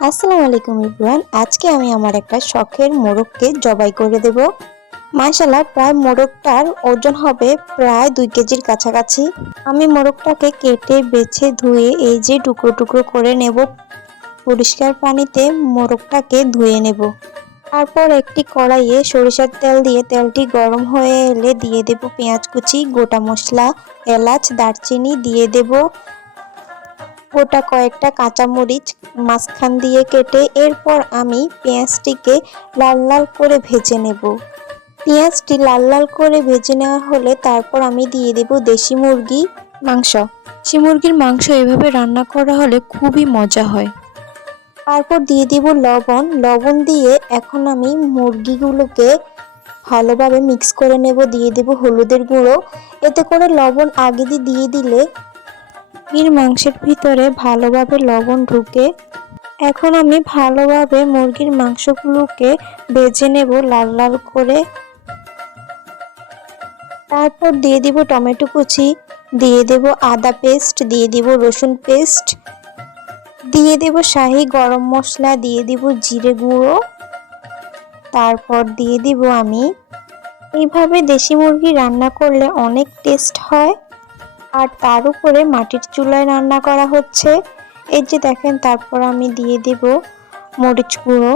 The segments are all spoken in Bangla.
আসসালামু আলাইকুম এভরিওয়ান। আজকে আমি আমার একটা শখের মোরগকে জবাই করে দেব। মাশাআল্লাহ, প্রায় মোরগটার ওজন হবে প্রায় 2 কেজির কাছাকাছি। আমি মোরগটাকে কেটে বেছে ধুয়ে এই যে টুকরো টুকরো করে নেব। পরিষ্কার পানিতে মোরগটাকে ধুয়ে নেব। তারপর একটি কড়াইয়ে সরিষার তেল দিয়ে তেলটি গরম হয়ে এলে দিয়ে দেব পেঁয়াজ কুচি, গোটা মশলা, এলাচ, দারচিনি, দিয়ে দেব গোটা কয়েকটা কাঁচামরিচ মাঝখান দিয়ে কেটে। এরপর আমি পেঁয়াজটিকে লাল লাল করে ভেজে নেব। পেঁয়াজটি লাল লাল করে ভেজে নেওয়া হলে তারপর আমি দিয়ে দেব দেশি মুরগি মাংস। দেশি মুরগির মাংস এভাবে রান্না করা হলে খুবই মজা হয়। তারপর দিয়ে দিব লবণ দিয়ে এখন আমি মুরগিগুলোকে ভালোভাবে মিক্স করে নেব। দিয়ে দেব হলুদের গুঁড়ো। এতে করে লবণ আগে দিয়ে দিলে মুরগির মাংসের ভিতরে ভালোভাবে লবণ ঢুকে। এখন আমি ভালোভাবে মুরগির মাংসগুলোকে ভেজে নেব লাল লাল করে। তারপর দিয়ে দিব টমেটো কুচি, দিয়ে দেব আদা পেস্ট, দিয়ে দিব রসুন পেস্ট, দিয়ে দেব শাহি গরম মশলা, দিয়ে দিব জিরে গুঁড়ো। তারপর দিয়ে দিব আমি। এইভাবে দেশি মুরগি রান্না করলে অনেক টেস্ট হয়। আর তার উপরে মাটির চুলায় রান্না করা হচ্ছে। এই যে দেখেন, তারপর আমি দিয়ে দেব মরিচ গুঁড়ো।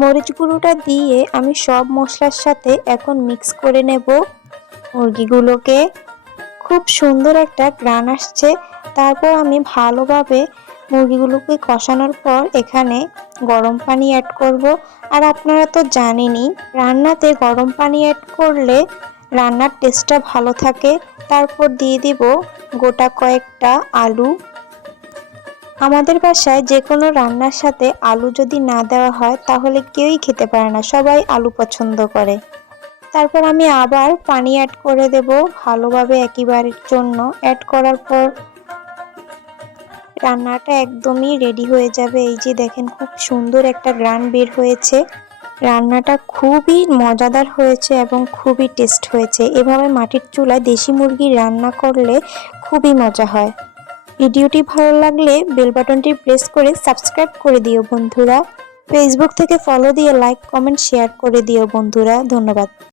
মরিচ গুঁড়োটা দিয়ে আমি সব মশলার সাথে এখন মিক্স করে নেব মুরগিগুলোকে। খুব সুন্দর একটা ঘ্রাণ আসছে। তারপর আমি ভালোভাবে মুরগিগুলোকে কষানোর পর এখানে গরম পানি অ্যাড করব। আর আপনারা তো জানেনই, রান্নাতে গরম পানি অ্যাড করলে রান্নার টেস্টটা ভালো থাকে। তারপর দিয়ে দিব গোটা কয়েকটা আলু। আমাদের বাসায় যে কোনো রান্নার সাথে আলু যদি না দেওয়া হয় তাহলে কেউই খেতে পারে না, সবাই আলু পছন্দ করে। তারপর আমি আবার পানি অ্যাড করে দেব ভালোভাবে একবারের জন্য। অ্যাড করার পর রান্নাটা একদমই রেডি হয়ে যাবে। এই যে দেখেন, খুব সুন্দর একটা ঘ্রাণ বের হয়েছে। রান্নাটা খুবই মজাদার হয়েছে এবং খুবই টেস্ট হয়েছে। এভাবে মাটির চুলায় দেশি মুরগি রান্না করলে খুবই মজা হয়। ভিডিওটি ভালো লাগলে বেল বাটনটি প্রেস করে সাবস্ক্রাইব করে দিও বন্ধুরা। ফেসবুক থেকে ফলো দিয়ে লাইক, কমেন্ট, শেয়ার করে দিও বন্ধুরা। ধন্যবাদ।